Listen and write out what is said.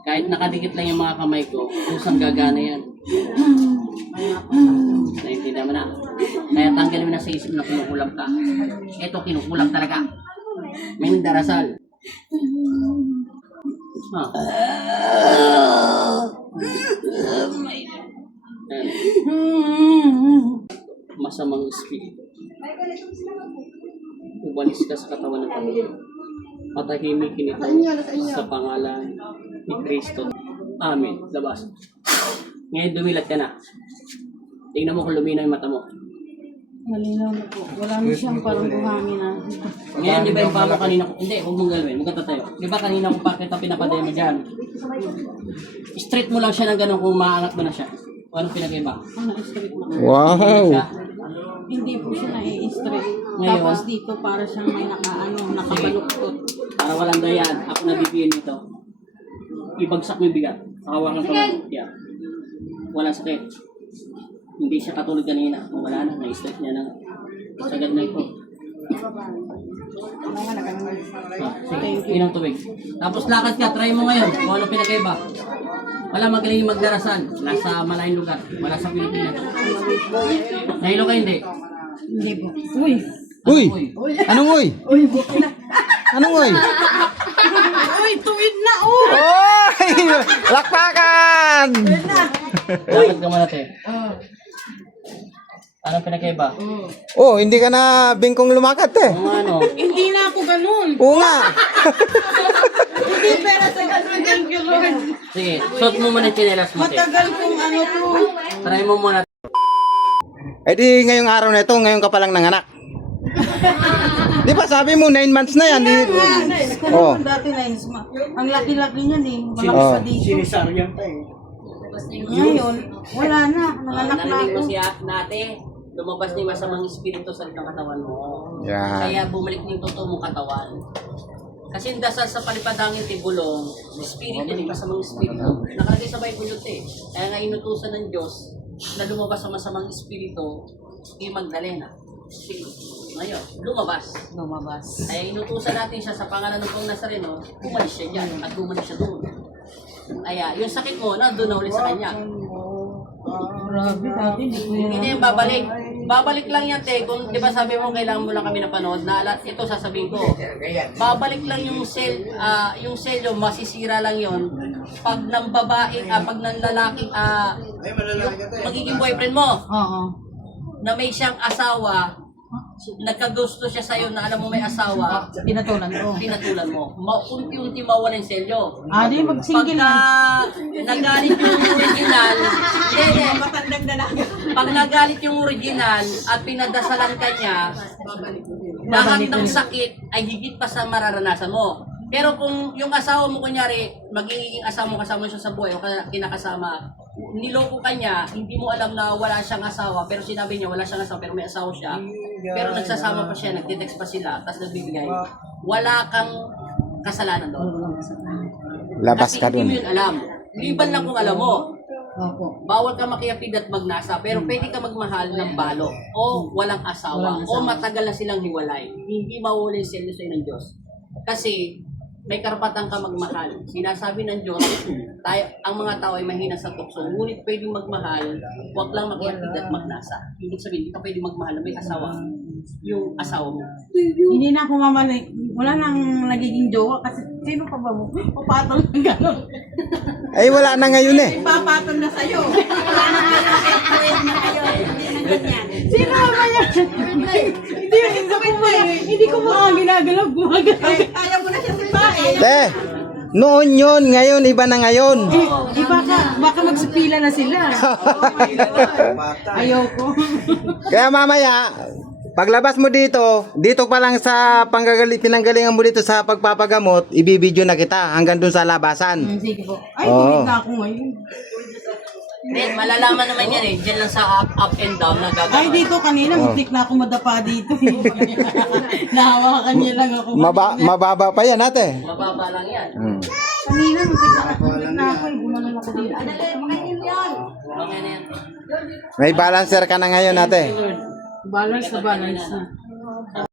Kahit nakadikit lang yung mga kamay ko, kusang gagana yan. Naintindihan mo na. Kaya tanggalin mo na sa isip na kinukulam ka. Ito, kinukulam talaga. May nagdarasal. Ha? Masamang espiritu. Umalis ka sa katawan ng Panginoon. Patahimikin ito sa pangalan ni Kristo. Amen. Labas. Ngayon dumilat ka na. Tingnan mo kung luminaw yung mata mo. Malinaw na po. Wala mo siyang parang buhangin na. Ngayon, di ba yung pamo kanina ko? Hindi, huwag mong galawin. Magkata tayo. Di ba kanina kung bakit ang pinapaday mo dyan? Straight mo lang siya ng ganun kung maangat mo na siya. O anong pinag-iba? Ano, straight mo. Wow! Siya. Hindi po siya nai-straight. Ngayon? Tapos dito para siyang may nakabaluktot. Para walang dayan, ako nabibigyan nito. Ibagsak mo yung bigat. Hawakan ko lang. Yeah. Walang sakit. Hindi siya katulad kanina. Kung wala na, na-straight niya na. Sagad na ito. Sige, inang tubig. Tapos lakad ka, try mo ngayon. Kung ano pinagkaiba. Wala magaling magdarasal. Wala sa malayong lugar. Wala sa Pilipinas. Nahilo ka hindi? Hindi po. Uy! Uy! Anong uy? Uy, buki na. Anong uy? Uy, tuwid na, oh! Oy! Lakpakan! Lakad ka muna, te. Anong pinagkaiba? Oh, hindi ka na bingkong lumakat eh. Kung ano, Hindi na ako ganun. Oo nga. Hindi, pero thank you, Lord. sige, suot mo muna yung chinelas mo, te. Matagal kong ano to. Try mo muna. Eh di ngayong araw na ito, ngayon ka palang nanganak. Di ba sabi mo 9 months na yan? Di... Oh. Oh. Dati na isma. Ang laki-laki niyan eh. Malaki Oh. pa dito. Sinisaryan tayo. Ngayon, wala na. Nanganak na Narinig mo ako. siya, nate. Lumabas na yung masamang espiritu sa litang katawan mo. Yan. Kaya bumalik na yung totoo mong katawan. Kasi yung dasal sa palipadangin tibulong, espiritu yan, yung masamang espiritu. Nakalagay sa Bible yun, te. Kaya nga inutusan ng Diyos na lumabas sa masamang espiritu, kay Magdalena. Ngayon, lumabas. Kaya inutusan natin siya sa pangalan ng Pong Nazareno, umalis siya dyan at bumalik siya doon. Kaya yung sakit mo, nandun na ulit sa kanya. Grabe, dati hindi ko Hindi na yan. yung babalik. Babalik lang yan, te. Kung di ba sabi mo, kailangan mo lang kami napanood na ito sasabihin ko. Babalik lang yung yung cell yung masisira lang yon pag ng babae, pag ng lalaki, yung magiging boyfriend mo, Oo. na may siyang asawa, nagkagusto siya sa'yo na alam mo may asawa, Pinatulan ko. pinatulan mo. Unti-unti mawala yung selyo. Di pag single Pagka na. nagalit yung original, hindi. Matandang na lang. Pag nagalit yung original at pinadasalan ka niya, lahat ng sakit ay higit pa sa mararanasan mo. Pero kung yung asawa mo kunyari, magiging asawa mo kasama siya sa buhay o kinakasama, niloko ka niya, hindi mo alam na wala siyang asawa, pero sinabi niya wala siyang asawa, pero may asawa siya, pero nagsasama pa siya, nagtitext pa sila, tapos nagbibigay, wala kang kasalanan doon. Labas ka Kasi hindi mo dun. yun alam. Liban lang kung alam mo. Opo. Bawal ka makiapid at magnasa, pero pwede ka magmahal ng balo o walang asawa o matagal na silang hiwalay. Hindi mawala yung selyo sa'yo ng Diyos. Kasi may karapatan ka magmahal. Sinasabi ng Diyos, ang mga tao ay mahina sa tukso, ngunit pwedeng magmahal, huwag lang makiapid at magnasa. Ibig sabihin, hindi ka pwedeng magmahal na may asawa. Yung asawa mo. Hindi na ako mamalik. Wala nang nagiging jowa kasi sino pa ba mo? Papatol ng gano'n. Ay wala na ngayon eh. Papatol na sa'yo. Wala na ganyan. Sino ba yan? Hindi ko mga ginagalaw. Ayaw mo na siya si Pae. Eh, noon yun, ngayon iba na ngayon. Baka magsipila na sila. Ayaw ko. Kaya mamaya, paglabas mo dito, dito pa lang sa pinanggalingan mo dito sa pagpapagamot, ibibidyo na kita hanggang dun sa labasan. Sige po. Ay, Oo. tuwid na ako ngayon. Then, malalaman naman yan eh. Diyan lang sa up and down na gagawin. Ay, dito kanina, muntik na ako madapa dito. Nahawakan niya lang ako. Mababa pa yan ate. Mababa lang yan. Kanina, muntik na ako. Gumanon ako dito. Okay na yan. May balancer ka na ngayon ate. Balance na balance na.